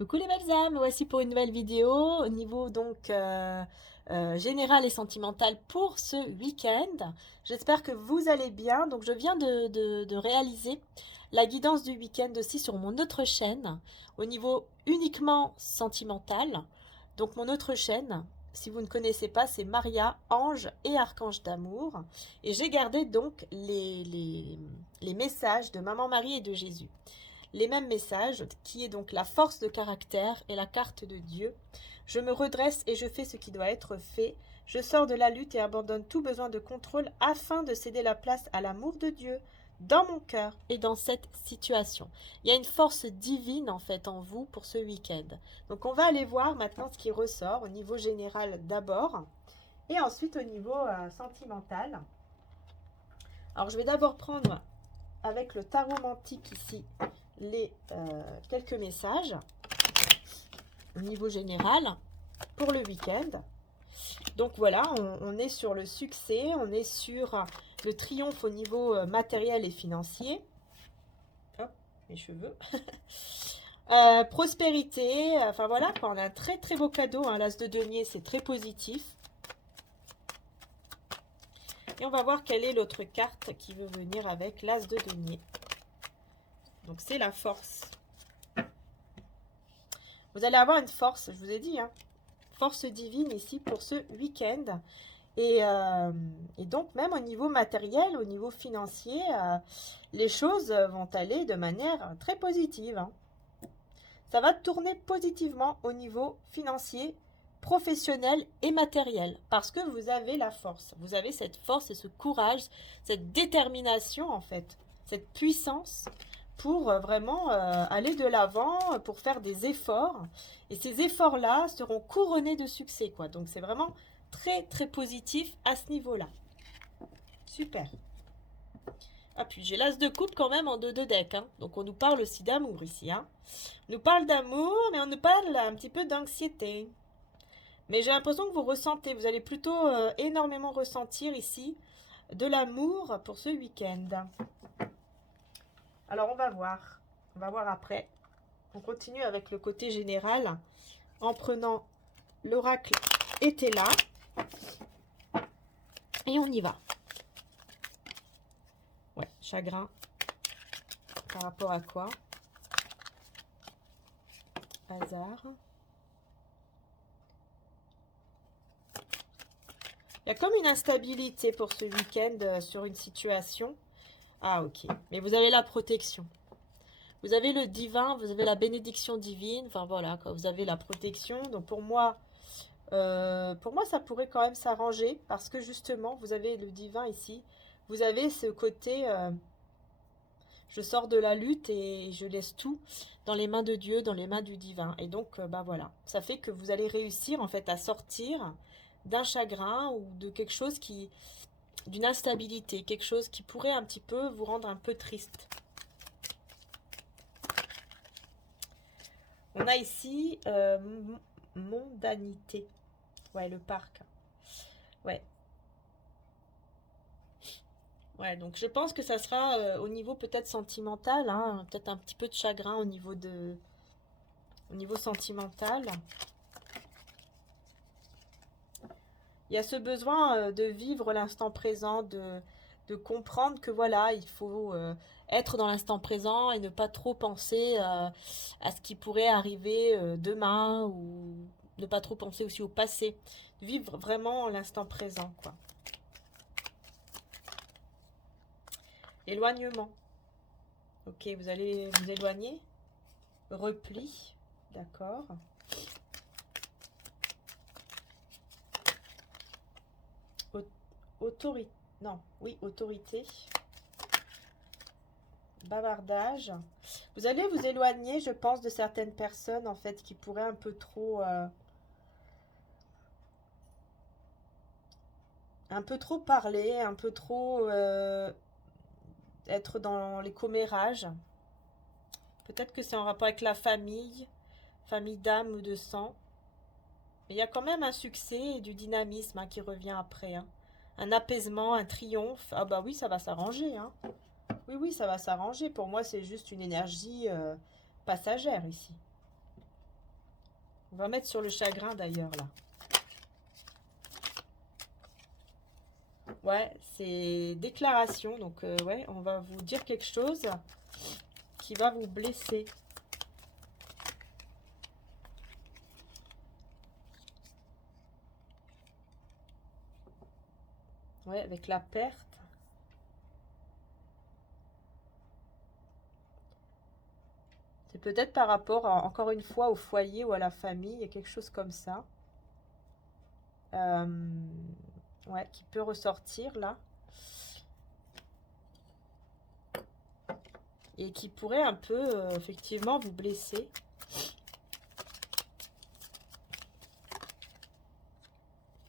Coucou les belles âmes, voici pour une nouvelle vidéo au niveau donc général et sentimental pour ce week-end. J'espère que vous allez bien. Donc je viens de réaliser la guidance du week-end aussi sur mon autre chaîne au niveau uniquement sentimental. Donc mon autre chaîne, si vous ne connaissez pas, c'est Maria, Ange et Archange d'amour. Et j'ai gardé donc les messages de Maman Marie et de Jésus, les mêmes messages, qui est donc la force de caractère et la carte de Dieu. Je me redresse et je fais ce qui doit être fait. Je sors de la lutte et abandonne tout besoin de contrôle afin de céder la place à l'amour de Dieu dans mon cœur et dans cette situation. Il y a une force divine en fait en vous pour ce week-end. Donc on va aller voir maintenant ce qui ressort au niveau général d'abord et ensuite au niveau sentimental. Alors je vais d'abord prendre avec le tarot mantique ici les quelques messages au niveau général pour le week-end. Donc voilà, on est sur le succès, on est sur le triomphe au niveau matériel et financier. Hop, mes cheveux. Prospérité, enfin voilà, on a un très très beau cadeau, hein, l'as de denier, c'est très positif. Et on va voir quelle est l'autre carte qui veut venir avec l'as de denier. Donc c'est la force. Vous allez avoir une force, je vous ai dit, hein, force divine ici pour ce week-end. Et donc même au niveau matériel, au niveau financier, les choses vont aller de manière très positive, hein. Ça va tourner positivement au niveau financier, professionnel et matériel. Parce que vous avez la force. Vous avez cette force et ce courage, cette détermination en fait, cette puissance pour vraiment aller de l'avant, pour faire des efforts. Et ces efforts-là seront couronnés de succès, quoi. Donc c'est vraiment très très positif à ce niveau-là. Super. Ah puis j'ai l'as de coupe quand même en deux de deck, hein. Donc on nous parle aussi d'amour ici, hein. On nous parle d'amour, mais on nous parle un petit peu d'anxiété. Mais j'ai l'impression que vous ressentez, vous allez plutôt énormément ressentir ici de l'amour pour ce week-end. Alors on va voir après. On continue avec le côté général en prenant l'oracle était là. Et on y va. Ouais, chagrin. Par rapport à quoi? Hasard. Il y a comme une instabilité pour ce week-end sur une situation. Ah ok, mais vous avez la protection. Vous avez le divin, vous avez la bénédiction divine. Enfin voilà, quand vous avez la protection. Donc pour moi, ça pourrait quand même s'arranger parce que justement, vous avez le divin ici. Vous avez ce côté, je sors de la lutte et je laisse tout dans les mains de Dieu, dans les mains du divin. Et donc, bah voilà, ça fait que vous allez réussir en fait à sortir d'un chagrin ou de quelque chose qui, d'une instabilité, quelque chose qui pourrait un petit peu vous rendre un peu triste. On a ici mondanité. Ouais, le parc. Ouais. Ouais, donc je pense que ça sera au niveau peut-être sentimental, hein, peut-être un petit peu de chagrin au niveau sentimental. Il y a ce besoin de vivre l'instant présent, de comprendre que voilà, il faut être dans l'instant présent et ne pas trop penser à ce qui pourrait arriver demain ou ne pas trop penser aussi au passé. Vivre vraiment l'instant présent, quoi. Éloignement. Ok, vous allez vous éloigner. Repli. D'accord. Autorité. Non, oui, autorité. Bavardage. Vous allez vous éloigner, je pense, de certaines personnes, en fait, qui pourraient un peu trop parler, un peu trop être dans les commérages. Peut-être que c'est en rapport avec la famille, famille d'âme ou de sang. Mais il y a quand même un succès et du dynamisme, hein, qui revient après, hein. Un apaisement, un triomphe. Ah bah oui, ça va s'arranger, hein. Oui, oui, ça va s'arranger. Pour moi, c'est juste une énergie passagère ici. On va mettre sur le chagrin d'ailleurs là. Ouais, c'est déclaration. Donc ouais, on va vous dire quelque chose qui va vous blesser. Ouais, avec la perte. C'est peut-être par rapport, encore une fois, au foyer ou à la famille. Il y a quelque chose comme ça. Ouais, qui peut ressortir là. Et qui pourrait un peu, effectivement, vous blesser.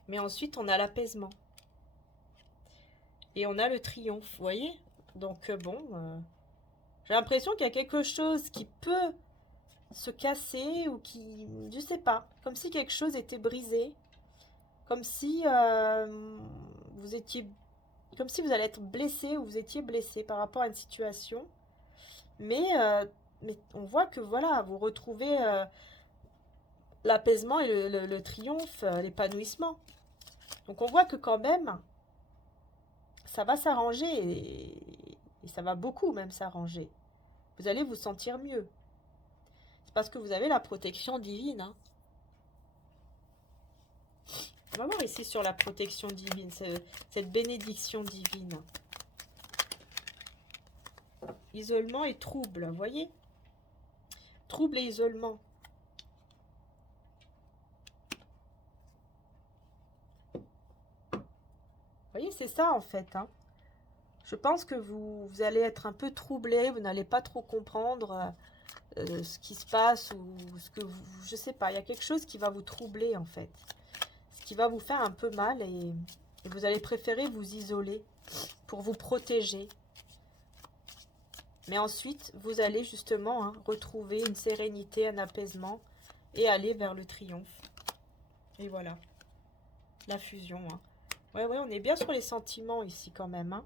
Mais ensuite, on a l'apaisement. Et on a le triomphe, vous voyez? Donc, bon, j'ai l'impression qu'il y a quelque chose qui peut se casser ou qui, je sais pas, comme si quelque chose était brisé. Comme si vous étiez, comme si vous allez être blessé ou vous étiez blessé par rapport à une situation. Mais on voit que voilà, vous retrouvez l'apaisement et le triomphe, l'épanouissement. Donc on voit que quand même, ça va s'arranger et ça va beaucoup même s'arranger. Vous allez vous sentir mieux. C'est parce que vous avez la protection divine. Hein. On va voir ici sur la protection divine, cette bénédiction divine. Isolement et trouble, vous voyez? Trouble et isolement. Vous voyez, c'est ça en fait. Hein. Je pense que vous allez être un peu troublé, vous n'allez pas trop comprendre ce qui se passe ou ce que vous... Je sais pas, il y a quelque chose qui va vous troubler en fait. Ce qui va vous faire un peu mal et vous allez préférer vous isoler pour vous protéger. Mais ensuite, vous allez justement retrouver une sérénité, un apaisement et aller vers le triomphe. Et voilà, la fusion. Hein. Ouais, on est bien sur les sentiments ici quand même. Hein.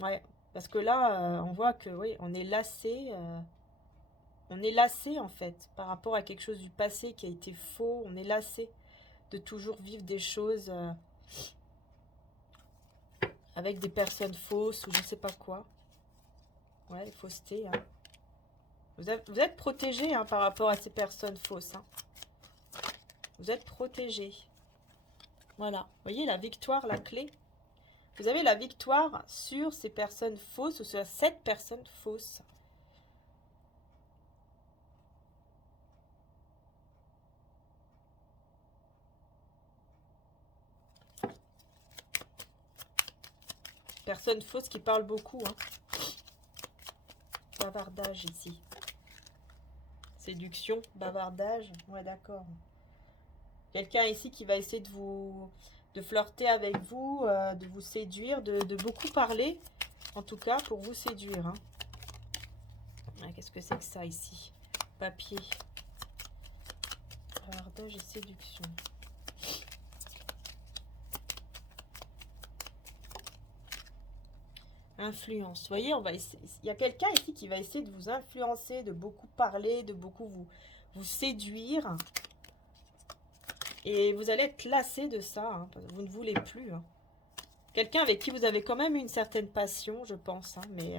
Ouais, parce que là, on voit que oui, on est lassé. On est lassé en fait par rapport à quelque chose du passé qui a été faux. On est lassé de toujours vivre des choses avec des personnes fausses ou je sais pas quoi. Ouais, fausseté. Hein. Vous êtes protégé par rapport à ces personnes fausses. Hein. Vous êtes protégé. Voilà. Vous voyez la victoire, la clé. Vous avez la victoire sur ces personnes fausses ou sur cette personne fausse. Personne fausse qui parle beaucoup. Hein. Bavardage ici. Séduction, bavardage. Ouais, d'accord. Quelqu'un ici qui va essayer de flirter avec vous, de vous séduire, de beaucoup parler. En tout cas, pour vous séduire. Hein. Qu'est-ce que c'est que ça ici? Papier. Bavardage et séduction. Influence. Vous voyez, il y a quelqu'un ici qui va essayer de vous influencer, de beaucoup parler, de beaucoup vous séduire. Et vous allez être lassé de ça. Hein, vous ne voulez plus. Hein. Quelqu'un avec qui vous avez quand même une certaine passion, je pense. Hein, mais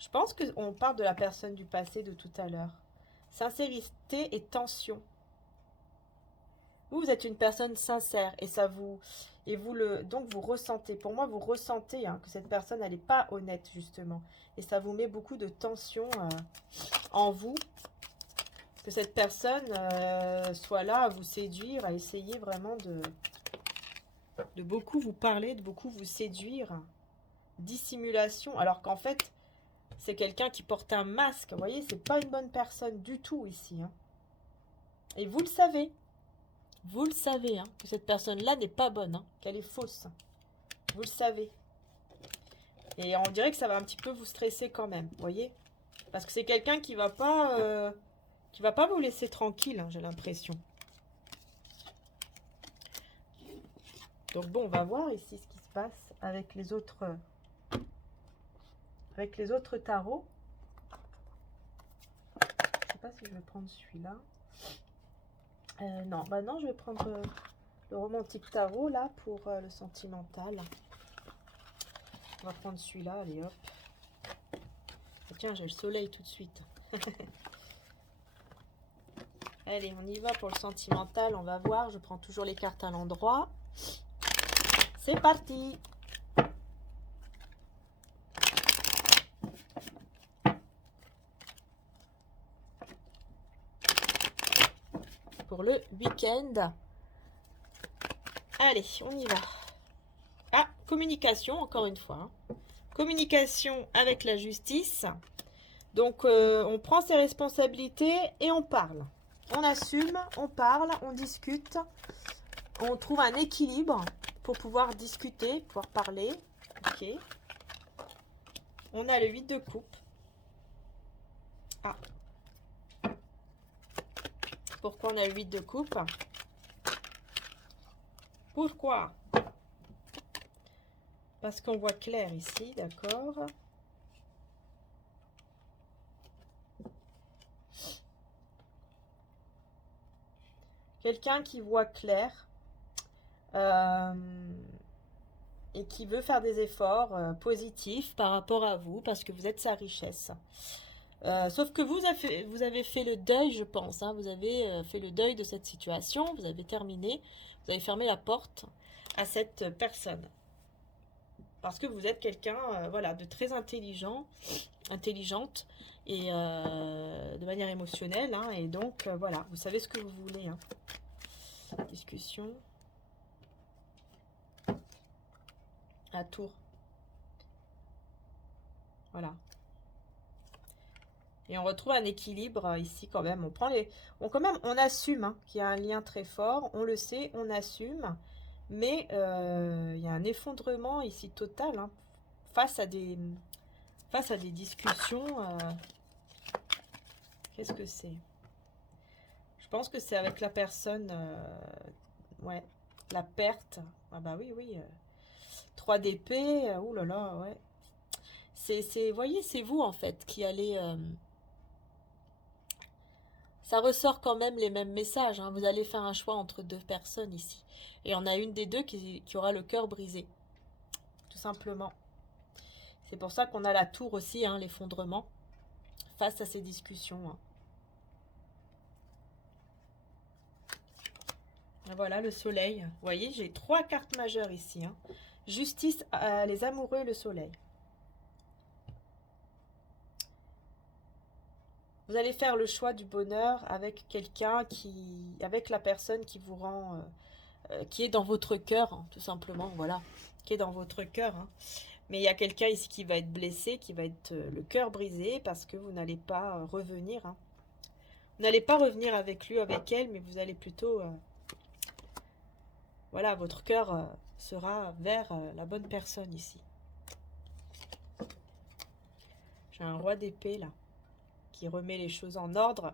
je pense qu'on parle de la personne du passé de tout à l'heure. Sincérité et tension. Vous êtes une personne sincère et ça vous... donc vous ressentez, pour moi vous ressentez que cette personne elle n'est pas honnête justement. Et ça vous met beaucoup de tension en vous. Que cette personne soit là à vous séduire, à essayer vraiment de beaucoup vous parler, de beaucoup vous séduire. Dissimulation, alors qu'en fait c'est quelqu'un qui porte un masque. Vous voyez, c'est pas une bonne personne du tout ici. Hein. Et vous le savez. Vous le savez, hein, que cette personne-là n'est pas bonne, hein, qu'elle est fausse. Vous le savez. Et on dirait que ça va un petit peu vous stresser quand même, vous voyez? Parce que c'est quelqu'un qui va pas vous laisser tranquille, hein, j'ai l'impression. Donc bon, on va voir ici ce qui se passe avec les autres tarots. Je sais pas si je vais prendre celui-là. Non, bah non, je vais prendre le romantique tarot là pour le sentimental. On va prendre celui-là, allez hop. Ah, tiens, j'ai le soleil tout de suite. Allez, on y va pour le sentimental, on va voir. Je prends toujours les cartes à l'endroit. C'est parti! Pour le week-end. Allez, on y va. Ah, communication, encore une fois. Communication avec la justice. Donc, on prend ses responsabilités et on parle. On assume, on parle, on discute. On trouve un équilibre pour pouvoir discuter, pouvoir parler. Ok. On a le 8 de coupe. Ah. Pourquoi on a le 8 de coupe? Pourquoi? Parce qu'on voit clair ici, d'accord. Quelqu'un qui voit clair et qui veut faire des efforts positifs par rapport à vous parce que vous êtes sa richesse. Sauf que vous avez fait le deuil, je pense. Hein, vous avez fait le deuil de cette situation. Vous avez terminé. Vous avez fermé la porte à cette personne. Parce que vous êtes quelqu'un voilà, de très intelligente et de manière émotionnelle. Hein, et donc, voilà, vous savez ce que vous voulez. Hein. Discussion. À tour. Voilà. Et on retrouve un équilibre ici quand même. On assume hein, qu'il y a un lien très fort. On le sait, on assume. Mais il y a un effondrement ici total hein, face à des discussions. Qu'est-ce que c'est? Je pense que c'est avec la personne. Ouais, la perte. Ah bah oui, oui. 3 d'épée. Ouh là là, ouais. Vous voyez, c'est vous en fait qui allez. Ça ressort quand même les mêmes messages. Hein. Vous allez faire un choix entre deux personnes ici. Et on a une des deux qui aura le cœur brisé. Tout simplement. C'est pour ça qu'on a la tour aussi, hein, l'effondrement. Face à ces discussions. Hein. Voilà le soleil. Vous voyez, j'ai 3 cartes majeures ici. Hein. Justice, les amoureux, le soleil. Vous allez faire le choix du bonheur avec quelqu'un avec la personne qui vous rend, qui est dans votre cœur, hein, tout simplement, voilà, qui est dans votre cœur. Hein. Mais il y a quelqu'un ici qui va être blessé, qui va être le cœur brisé parce que vous n'allez pas revenir. Hein. Vous n'allez pas revenir avec lui, avec elle, mais vous allez plutôt, voilà, votre cœur sera vers la bonne personne ici. J'ai un roi d'épée là, qui remet les choses en ordre,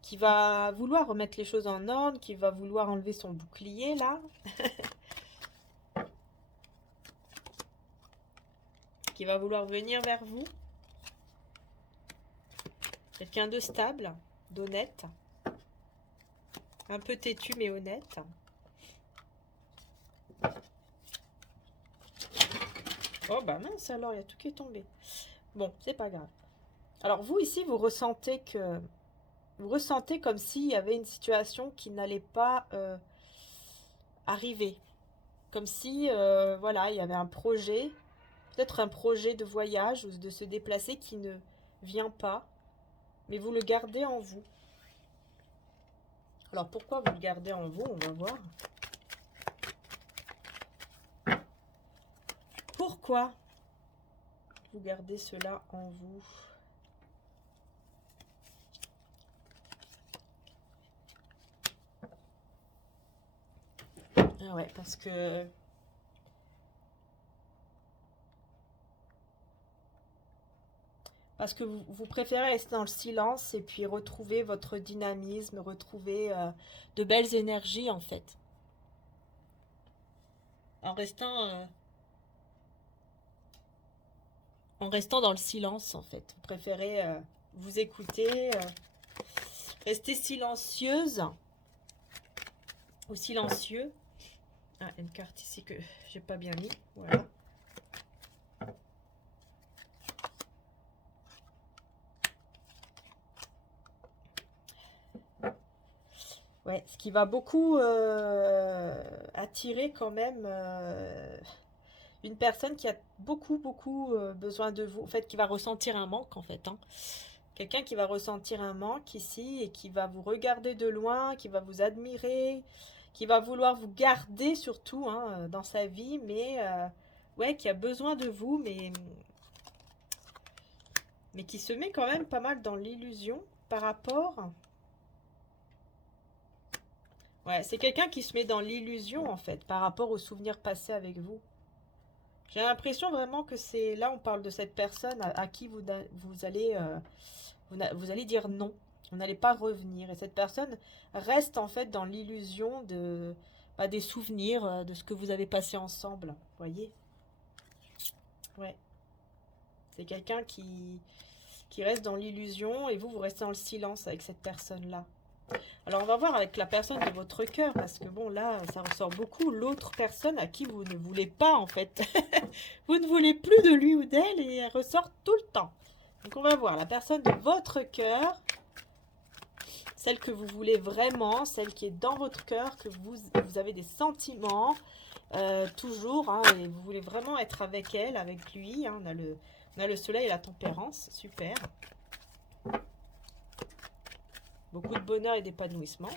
qui va vouloir remettre les choses en ordre, qui va vouloir enlever son bouclier là, qui va vouloir venir vers vous. Quelqu'un de stable, d'honnête, un peu têtu mais honnête. Oh bah mince alors, il y a tout qui est tombé. Bon, c'est pas grave. Alors vous ici, vous ressentez comme s'il y avait une situation qui n'allait pas arriver. Comme si, voilà, il y avait un projet, peut-être un projet de voyage ou de se déplacer qui ne vient pas, mais vous le gardez en vous. Alors pourquoi vous le gardez en vous? On va voir. Pourquoi vous gardez cela en vous? Ah ouais, parce que vous préférez rester dans le silence et puis retrouver votre dynamisme, retrouver de belles énergies en fait. En restant dans le silence en fait. Vous préférez vous écouter, Restez silencieuse ou silencieux. Ah, une carte ici que j'ai pas bien mis. Voilà. Ouais, ce qui va beaucoup attirer quand même une personne qui a beaucoup besoin de vous. En fait, qui va ressentir un manque en fait. Hein. Quelqu'un qui va ressentir un manque ici et qui va vous regarder de loin, qui va vous admirer, qui va vouloir vous garder surtout hein, dans sa vie, mais ouais, qui a besoin de vous, mais qui se met quand même pas mal dans l'illusion par rapport... Ouais, c'est quelqu'un qui se met dans l'illusion en fait par rapport aux souvenirs passés avec vous. J'ai l'impression vraiment que c'est... Là, on parle de cette personne à qui vous allez... vous allez dire non. Vous n'allez pas revenir. Et cette personne reste en fait dans l'illusion de, bah, des souvenirs, de ce que vous avez passé ensemble. Vous voyez? Ouais. C'est quelqu'un qui reste dans l'illusion et vous restez dans le silence avec cette personne-là. Alors, on va voir avec la personne de votre cœur, parce que bon, là, ça ressort beaucoup. L'autre personne à qui vous ne voulez pas, en fait. Vous ne voulez plus de lui ou d'elle et elle ressort tout le temps. Donc, on va voir la personne de votre cœur, celle que vous voulez vraiment, celle qui est dans votre cœur, que vous avez des sentiments, toujours, hein, et vous voulez vraiment être avec elle, avec lui. Hein, on a le soleil et la tempérance, super. Beaucoup de bonheur et d'épanouissement.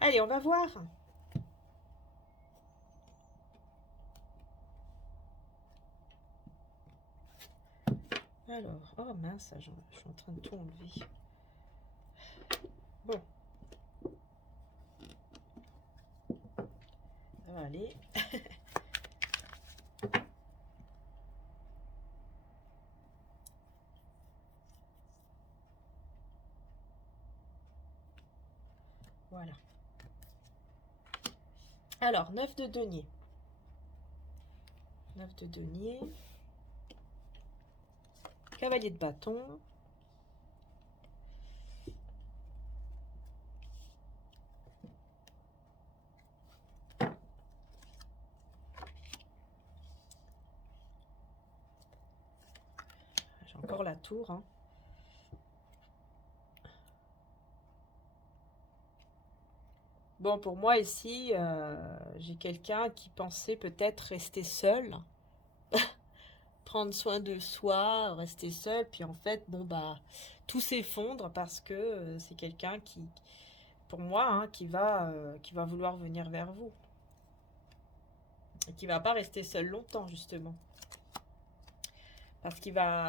Allez, on va voir. Alors, oh mince, je suis en train de tout enlever. Bon. Ça va aller. Voilà. Alors, 9 de denier. 9 de denier. Cavalier de bâton. J'ai encore la tour. Hein. Bon, pour moi ici, j'ai quelqu'un qui pensait peut-être rester seul. Prendre soin de soi, rester seul. Puis en fait, bon, bah, tout s'effondre parce que c'est quelqu'un qui, pour moi, hein, qui va vouloir venir vers vous. Et qui va pas rester seul longtemps, justement. Parce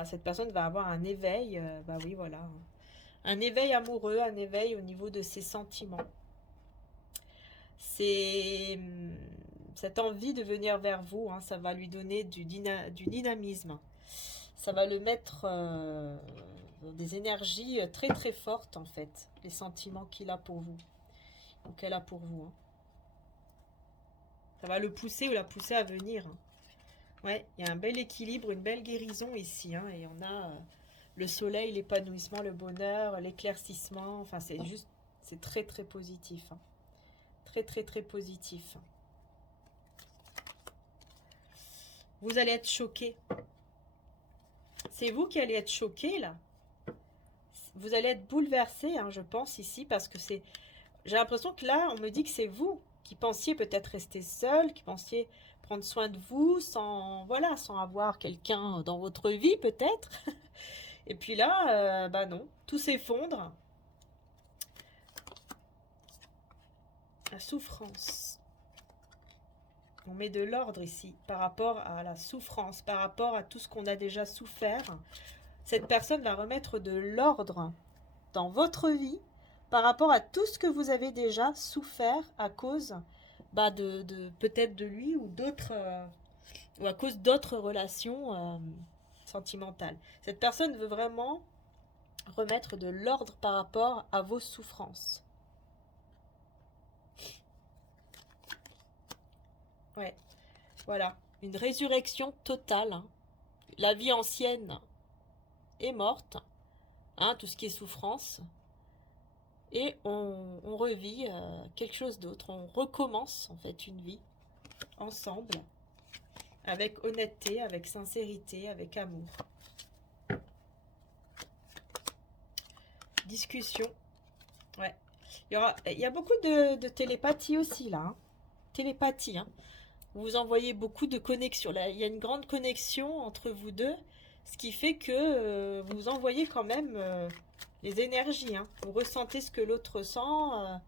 cette personne va avoir un éveil, bah oui, voilà. Un éveil amoureux, un éveil au niveau de ses sentiments. C'est cette envie de venir vers vous, hein, ça va lui donner du dynamisme. Ça va le mettre dans des énergies très fortes, en fait. Les sentiments qu'il a pour vous. Ou qu'elle a pour vous. Hein. Ça va le pousser ou la pousser à venir. Hein. Ouais, il y a un bel équilibre, une belle guérison ici. Hein, et on a le soleil, l'épanouissement, le bonheur, l'éclaircissement. Enfin, c'est juste, c'est très positif. Hein. Très positif. Vous allez être choqué. C'est vous qui allez être choqué, là. Vous allez être bouleversé, hein, je pense, ici, parce que c'est... J'ai l'impression que là, on me dit que c'est vous qui pensiez peut-être rester seul, qui pensiez prendre soin de vous sans, voilà, sans avoir quelqu'un dans votre vie, peut-être. Et puis là, bah non, tout s'effondre. La souffrance. On met de l'ordre ici par rapport à la souffrance, par rapport à tout ce qu'on a déjà souffert. Cette personne va remettre de l'ordre dans votre vie par rapport à tout ce que vous avez déjà souffert à cause bah, peut-être de lui ou d'autres ou à cause d'autres relations sentimentales. Cette personne veut vraiment remettre de l'ordre par rapport à vos souffrances. Ouais, voilà, une résurrection totale. Hein. La vie ancienne est morte, hein, tout ce qui est souffrance. et on revit quelque chose d'autre. On recommence en fait une vie ensemble, avec honnêteté, avec sincérité, avec amour. Discussion. Ouais. Il y a beaucoup de télépathie aussi là. Hein. Télépathie. Hein. Vous envoyez beaucoup de connexions. Là, il y a une grande connexion entre vous deux, ce qui fait que vous envoyez quand même les énergies. Hein. Vous ressentez ce que l'autre ressent.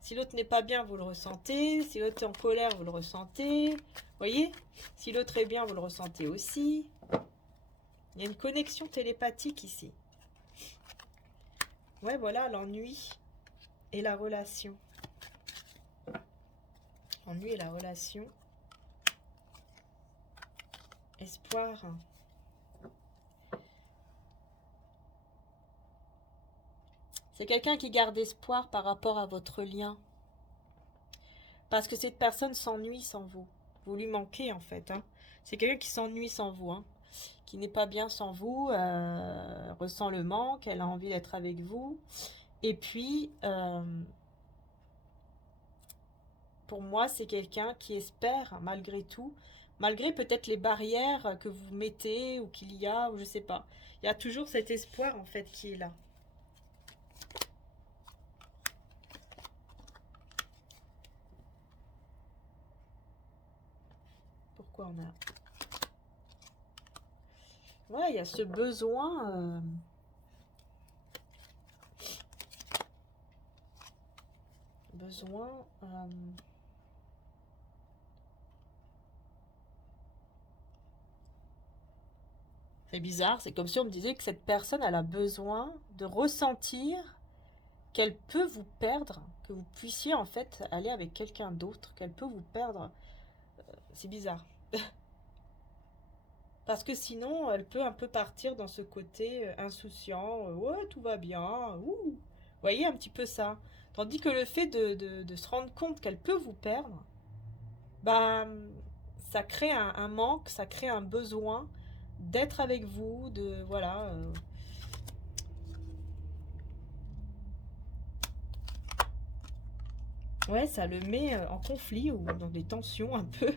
Si l'autre n'est pas bien, vous le ressentez. Si l'autre est en colère, vous le ressentez. Vous voyez? Si l'autre est bien, vous le ressentez aussi. Il y a une connexion télépathique ici. Ouais, voilà, l'ennui et la relation. Ennui et la relation. Espoir. C'est quelqu'un qui garde espoir par rapport à votre lien. Parce que cette personne s'ennuie sans vous. Vous lui manquez en fait. Hein. C'est quelqu'un qui s'ennuie sans vous. Hein. Qui n'est pas bien sans vous. Ressent le manque. Elle a envie d'être avec vous. Et puis, pour moi, c'est quelqu'un qui espère malgré tout. Malgré peut-être les barrières que vous mettez ou qu'il y a, ou je sais pas. Il y a toujours cet espoir en fait qui est là. Pourquoi on a... Ouais, il y a ce besoin... Besoin... C'est bizarre, c'est comme si on me disait que cette personne, elle a besoin de ressentir qu'elle peut vous perdre, que vous puissiez en fait aller avec quelqu'un d'autre, qu'elle peut vous perdre. C'est bizarre. Parce que sinon, elle peut un peu partir dans ce côté insouciant. Ouais, tout va bien. Ouh. Vous voyez un petit peu ça. Tandis que le fait de se rendre compte qu'elle peut vous perdre, bah, ça crée un manque, ça crée un besoin d'être avec vous, de voilà. Ouais, ça le met en conflit ou dans des tensions un peu.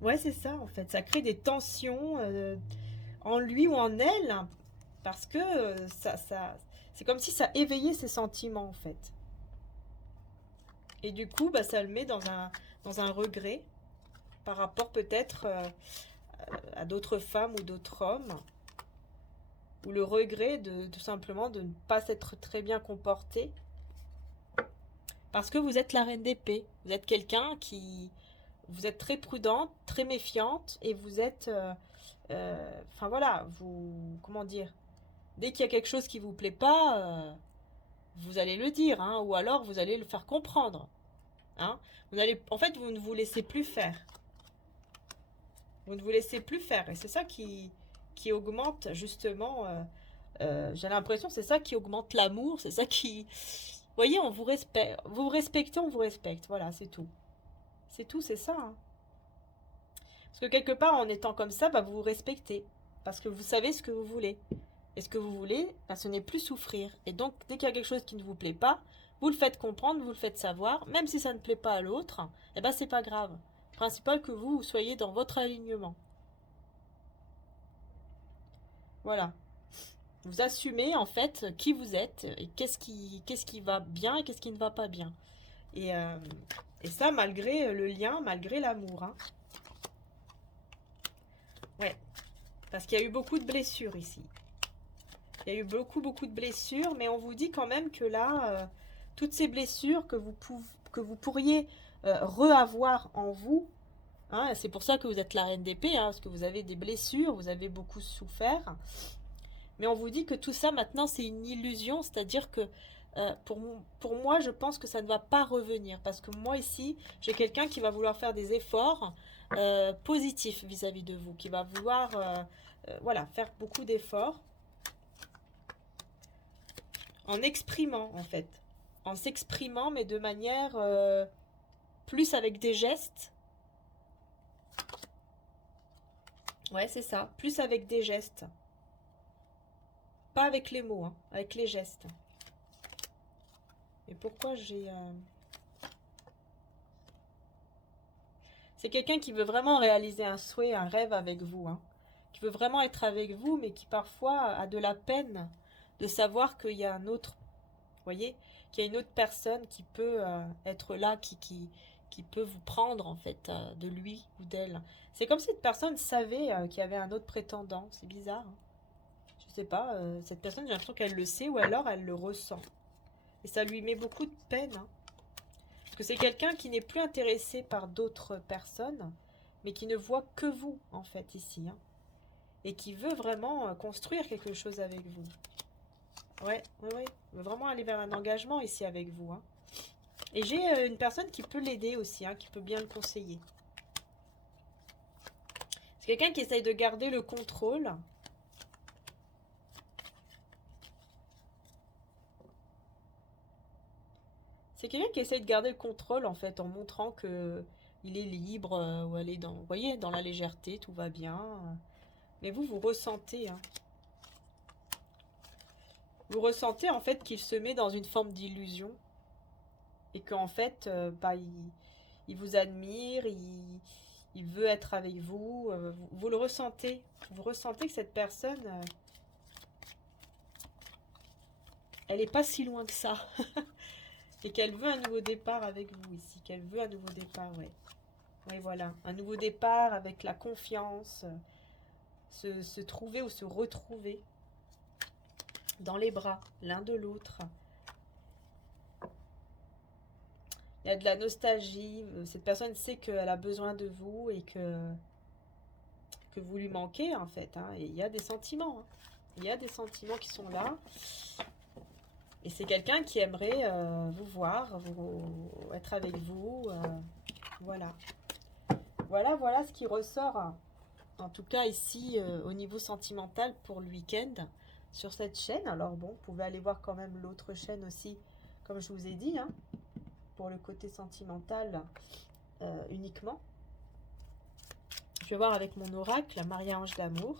Ouais, c'est ça en fait. Ça crée des tensions en lui ou en elle, hein, parce que c'est comme si ça éveillait ses sentiments en fait. Et du coup, bah, ça le met dans un regret par rapport peut-être à d'autres femmes ou d'autres hommes, ou le regret de tout simplement de ne pas s'être très bien comporté, parce que vous êtes la reine d'épée. Vous êtes quelqu'un qui... Vous êtes très prudente, très méfiante, et vous êtes... Enfin voilà, vous... Comment dire? Dès qu'il y a quelque chose qui vous plaît pas, vous allez le dire, hein, ou alors vous allez le faire comprendre. Hein. Vous allez, en fait, vous ne vous laissez plus faire. Vous ne vous laissez plus faire. Et c'est ça qui augmente justement... j'ai l'impression c'est ça qui augmente l'amour, c'est ça qui... Vous voyez, on vous respecte, vous respectez, on vous respecte. Voilà, c'est tout. C'est tout, c'est ça. Hein. Parce que quelque part, en étant comme ça, bah, vous vous respectez. Parce que vous savez ce que vous voulez. Et ce que vous voulez, bah, ce n'est plus souffrir. Et donc, dès qu'il y a quelque chose qui ne vous plaît pas, vous le faites comprendre, vous le faites savoir. Même si ça ne plaît pas à l'autre, eh ben, c'est pas grave. Le principal que vous soyez dans votre alignement. Voilà. Vous assumez en fait qui vous êtes et qu'est-ce qui va bien et qu'est-ce qui ne va pas bien. Et, euh, et ça, malgré le lien, malgré l'amour. Hein. Ouais, parce qu'il y a eu beaucoup de blessures ici. Il y a eu beaucoup de blessures, mais on vous dit quand même que là, toutes ces blessures que vous pourriez re-avoir en vous, hein, c'est pour ça que vous êtes la reine d'épée, hein, parce que vous avez des blessures, vous avez beaucoup souffert. Mais on vous dit que tout ça maintenant c'est une illusion, c'est-à-dire que pour moi je pense que ça ne va pas revenir. Parce que moi ici j'ai quelqu'un qui va vouloir faire des efforts positifs vis-à-vis de vous, qui va vouloir voilà, faire beaucoup d'efforts en exprimant en fait. En s'exprimant mais de manière plus avec des gestes. Ouais c'est ça, plus avec des gestes. Pas avec les mots, hein, avec les gestes. Et pourquoi j'ai... C'est quelqu'un qui veut vraiment réaliser un souhait, un rêve avec vous, hein. Qui veut vraiment être avec vous, mais qui parfois a de la peine de savoir qu'il y a un autre, vous voyez, qu'il y a une autre personne qui peut être là, qui peut vous prendre en fait de lui ou d'elle. C'est comme si cette personne savait qu'il y avait un autre prétendant. C'est bizarre, hein. Je sais pas, cette personne, j'ai l'impression qu'elle le sait ou alors elle le ressent. Et ça lui met beaucoup de peine, hein. Parce que c'est quelqu'un qui n'est plus intéressé par d'autres personnes, mais qui ne voit que vous, en fait, ici, hein. Et qui veut vraiment construire quelque chose avec vous. Ouais, ouais, ouais. Il veut vraiment aller vers un engagement ici avec vous, hein. Et j'ai une personne qui peut l'aider aussi, hein, qui peut bien le conseiller. C'est quelqu'un qui essaye de garder le contrôle. C'est quelqu'un qui essaye de garder le contrôle, en fait, en montrant que il est libre, ou elle est dans, vous voyez, dans la légèreté, tout va bien. Mais vous ressentez, hein. Vous ressentez, en fait, qu'il se met dans une forme d'illusion. Et qu'en fait, bah, il vous admire, il veut être avec vous. Vous le ressentez. Vous ressentez que cette personne, elle n'est pas si loin que ça. Et qu'elle veut un nouveau départ avec vous ici. Qu'elle veut un nouveau départ, ouais. Oui, voilà. Un nouveau départ avec la confiance. Se trouver ou se retrouver dans les bras l'un de l'autre. Il y a de la nostalgie. Cette personne sait qu'elle a besoin de vous et que vous lui manquez, en fait, hein. Et il y a des sentiments, hein. Il y a des sentiments qui sont là. Et c'est quelqu'un qui aimerait vous voir, être avec vous. Voilà. Voilà ce qui ressort, en tout cas ici, au niveau sentimental pour le week-end sur cette chaîne. Alors bon, vous pouvez aller voir quand même l'autre chaîne aussi, comme je vous ai dit, hein, pour le côté sentimental uniquement. Je vais voir avec mon oracle, Maria-Ange d'amour.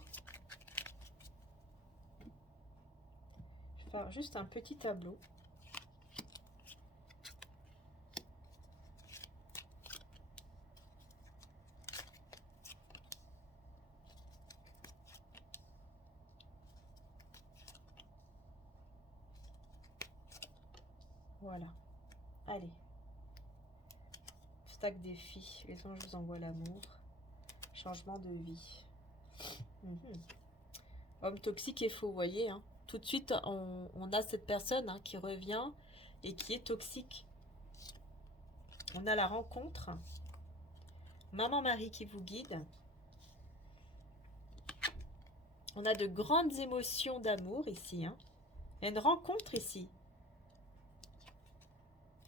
Je vais faire juste un petit tableau. Voilà. Allez. Stack défi. Les anges vous envoient l'amour. Changement de vie. Homme toxique et faux, vous voyez, hein. Tout de suite, on a cette personne, hein, qui revient et qui est toxique. On a la rencontre. Maman Marie qui vous guide. On a de grandes émotions d'amour ici, hein. Il y a une rencontre ici.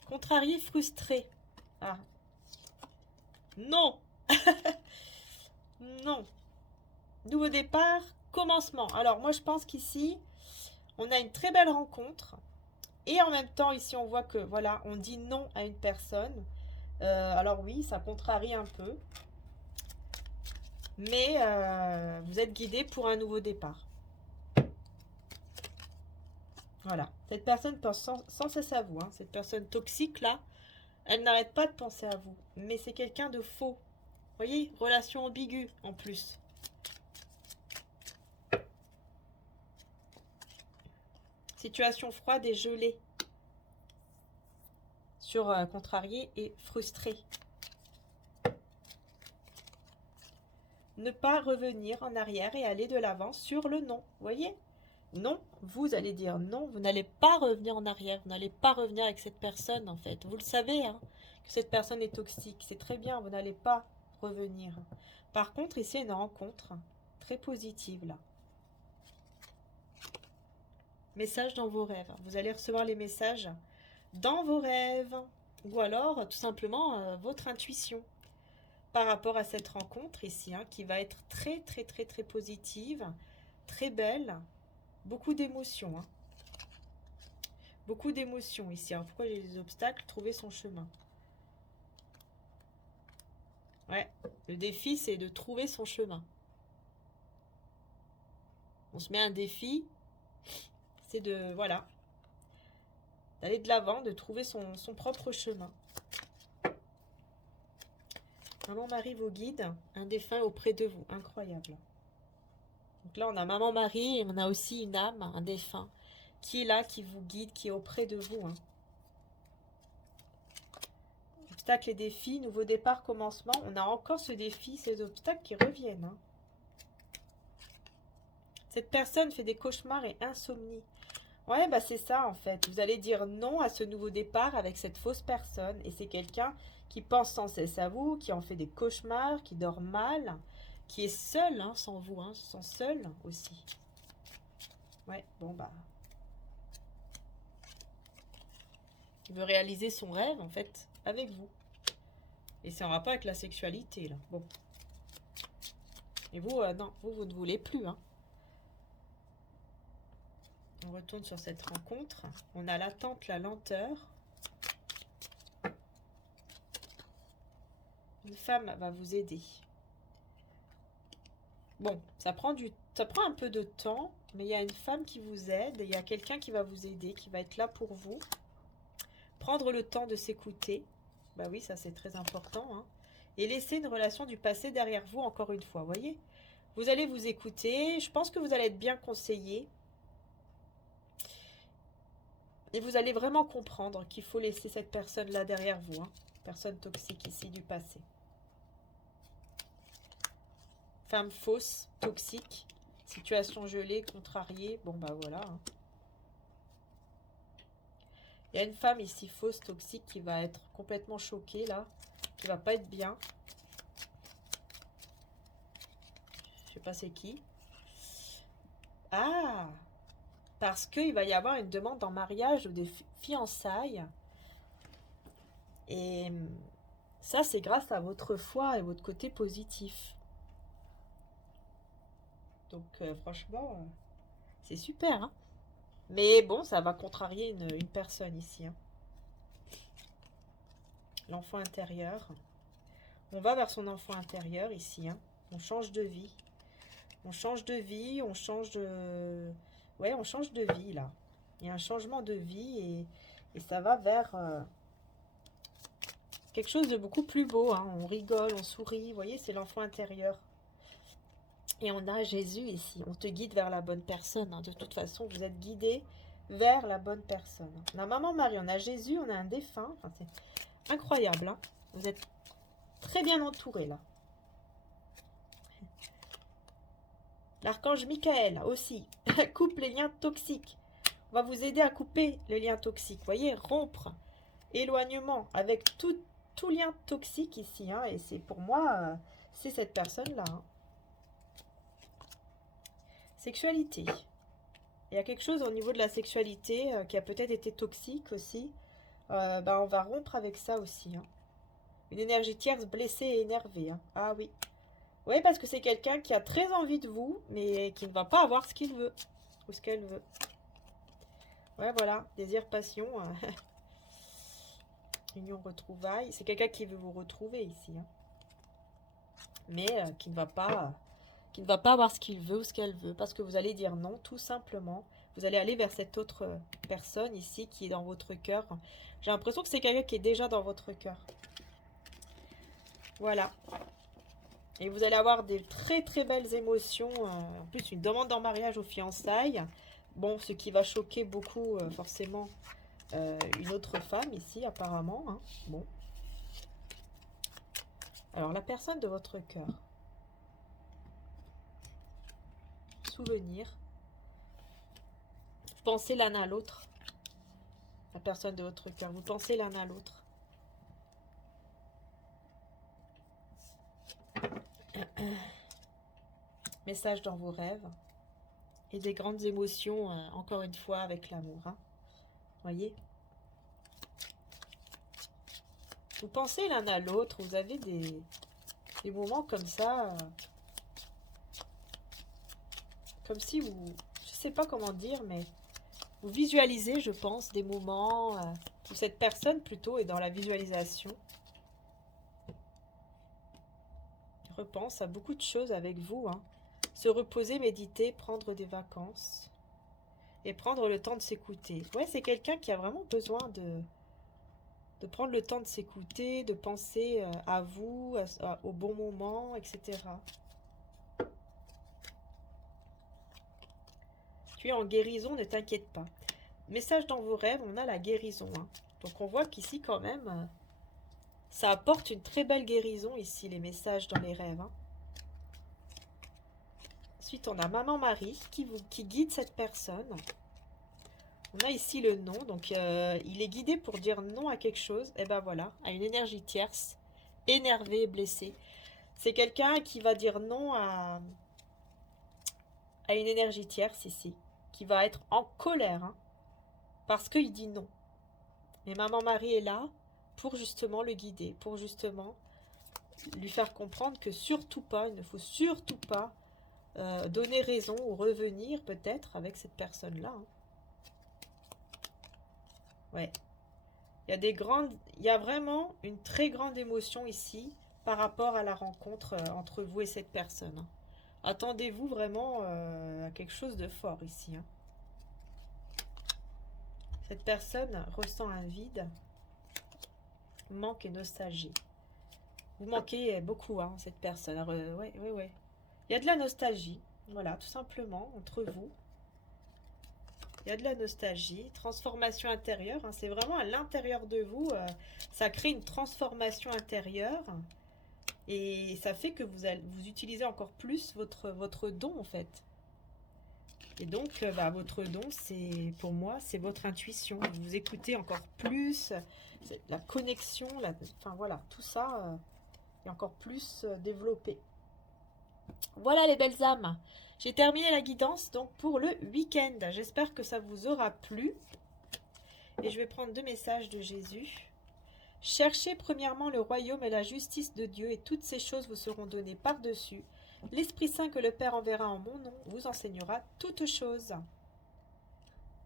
Contrarié, frustré. Ah. Non. Non. Nouveau départ, commencement. Alors moi je pense qu'ici, on a une très belle rencontre. Et en même temps, ici on voit que, voilà, on dit non à une personne. Alors oui, ça contrarie un peu. Mais vous êtes guidé pour un nouveau départ. Voilà. Cette personne pense sans cesse à vous, hein. Cette personne toxique là, elle n'arrête pas de penser à vous. Mais c'est quelqu'un de faux. Vous voyez, relation ambiguë en plus. Situation froide et gelée. Sur contrarié et frustré. Ne pas revenir en arrière et aller de l'avant sur le non. Vous voyez? Non, vous allez dire non, vous n'allez pas revenir en arrière, vous n'allez pas revenir avec cette personne en fait. Vous le savez, hein, que cette personne est toxique, c'est très bien, vous n'allez pas revenir. Par contre, ici, une rencontre très positive là. Message dans vos rêves. Vous allez recevoir les messages dans vos rêves ou alors tout simplement votre intuition par rapport à cette rencontre ici, hein, qui va être très très très très positive, très belle. Beaucoup d'émotions, hein. Beaucoup d'émotions ici. Alors pourquoi j'ai des obstacles? Trouver son chemin. Ouais, le défi c'est de trouver son chemin. On se met un défi, c'est de, voilà, d'aller de l'avant, de trouver son propre chemin. Maman Marie vous guide, un défunt auprès de vous. Incroyable. Donc là, on a Maman Marie et on a aussi une âme, un défunt, qui est là, qui vous guide, qui est auprès de vous. Hein. Obstacles et défis, nouveau départ, commencement. On a encore ce défi, ces obstacles qui reviennent. Hein. Cette personne fait des cauchemars et insomnie. Ouais, bah c'est ça en fait. Vous allez dire non à ce nouveau départ avec cette fausse personne. Et c'est quelqu'un qui pense sans cesse à vous, qui en fait des cauchemars, qui dort mal, qui est seul hein, sans vous, hein, sans seul aussi. Ouais, bon bah. Il veut réaliser son rêve en fait avec vous. Et c'est en rapport avec la sexualité là. Bon. Et vous, non, vous ne voulez plus hein. On retourne sur cette rencontre. On a l'attente, la lenteur. Une femme va vous aider. Bon, ça prend un peu de temps, mais il y a une femme qui vous aide. Il y a quelqu'un qui va vous aider, qui va être là pour vous. Prendre le temps de s'écouter. Bah oui, ça c'est très important. Hein. Et laisser une relation du passé derrière vous, encore une fois. Voyez, vous allez vous écouter. Je pense que vous allez être bien conseillé. Et vous allez vraiment comprendre qu'il faut laisser cette personne-là derrière vous. Hein. Personne toxique ici du passé. Femme fausse, toxique. Situation gelée, contrariée. Bon, bah voilà. Hein. Il y a une femme ici fausse, toxique, qui va être complètement choquée, là. Qui va pas être bien. Je sais pas c'est qui. Ah! Parce qu'il va y avoir une demande en mariage ou des fiançailles. Et ça, c'est grâce à votre foi et votre côté positif. Donc, franchement, c'est super. Hein. Mais bon, ça va contrarier une personne ici. Hein. L'enfant intérieur. On va vers son enfant intérieur ici. Hein. On change de vie. On change de vie, on change de... Ouais, on change de vie, là. Il y a un changement de vie et ça va vers quelque chose de beaucoup plus beau. Hein. On rigole, on sourit. Vous voyez, c'est l'enfant intérieur. Et on a Jésus ici. On te guide vers la bonne personne. Hein. De toute façon, vous êtes guidé vers la bonne personne. On a Maman Marie, on a Jésus, on a un défunt. Enfin, c'est incroyable. Hein. Vous êtes très bien entouré, là. L'archange Michael aussi, coupe les liens toxiques. On va vous aider à couper les liens toxiques. Vous voyez, rompre, éloignement avec tout lien toxique ici. Hein, et c'est pour moi, c'est cette personne-là. Hein. Sexualité. Il y a quelque chose au niveau de la sexualité qui a peut-être été toxique aussi. Bah, on va rompre avec ça aussi. Hein. Une énergie tierce blessée et énervée. Hein. Ah oui. Oui, parce que c'est quelqu'un qui a très envie de vous, mais qui ne va pas avoir ce qu'il veut. Ou ce qu'elle veut. Ouais, voilà. Désir, passion. Union, retrouvailles. C'est quelqu'un qui veut vous retrouver ici. Hein. Mais qui ne va pas avoir ce qu'il veut ou ce qu'elle veut. Parce que vous allez dire non, tout simplement. Vous allez aller vers cette autre personne ici qui est dans votre cœur. J'ai l'impression que c'est quelqu'un qui est déjà dans votre cœur. Voilà. Et vous allez avoir des très très belles émotions. En plus, une demande en mariage aux fiançailles. Bon, ce qui va choquer beaucoup, forcément, une autre femme ici, apparemment. Hein. Bon. Alors, la personne de votre cœur. Souvenir. Vous pensez l'un à l'autre. La personne de votre cœur. Vous pensez l'un à l'autre. Message dans vos rêves. Et des grandes émotions, encore une fois, avec l'amour. Hein. Voyez? Vous pensez l'un à l'autre. Vous avez des moments comme ça. Comme si vous... Je sais pas comment dire, mais... Vous visualisez, je pense, des moments où cette personne, plutôt, est dans la visualisation. Repense à beaucoup de choses avec vous. Hein. Se reposer, méditer, prendre des vacances. et prendre le temps de s'écouter. Ouais, c'est quelqu'un qui a vraiment besoin de prendre le temps de s'écouter, de penser à vous, au bon moment, etc. Tu es en guérison, ne t'inquiète pas. Message dans vos rêves, on a la guérison. Hein. Donc on voit qu'ici quand même, ça apporte une très belle guérison ici, les messages dans les rêves. Hein. Ensuite, on a Maman Marie qui guide cette personne. On a ici le non, donc il est guidé pour dire non à quelque chose. Et ben voilà, à une énergie tierce, énervée, blessée. C'est quelqu'un qui va dire non à une énergie tierce ici, qui va être en colère, hein, parce qu'il dit non. Mais Maman Marie est là pour justement le guider, pour justement lui faire comprendre que surtout pas, il ne faut surtout pas donner raison ou revenir peut-être avec cette personne-là. Hein. Ouais. Il y a vraiment une très grande émotion ici par rapport à la rencontre entre vous et cette personne. Hein. Attendez-vous vraiment à quelque chose de fort ici. Hein. Cette personne ressent un vide, manque et nostalgie. Vous manquez beaucoup, hein, cette personne. Ouais. Il y a de la nostalgie, voilà, tout simplement, entre vous. Il y a de la nostalgie, transformation intérieure. Hein, c'est vraiment à l'intérieur de vous. Ça crée une transformation intérieure. Et ça fait que vous utilisez encore plus votre don, en fait. Et donc, votre don, pour moi, c'est votre intuition. Vous écoutez encore plus, la connexion, enfin voilà, tout ça est encore plus développé. Voilà les belles âmes. J'ai terminé la guidance donc pour le week-end. J'espère que ça vous aura plu. Et je vais prendre 2 messages de Jésus. Cherchez premièrement le royaume et la justice de Dieu, et toutes ces choses vous seront données par-dessus. L'Esprit Saint que le Père enverra en mon nom vous enseignera toutes choses.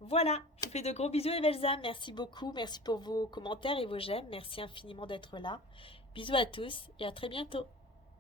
Voilà, je vous fais de gros bisous les belles âmes. Merci beaucoup, merci pour vos commentaires et vos j'aime. Merci infiniment d'être là. Bisous à tous et à très bientôt.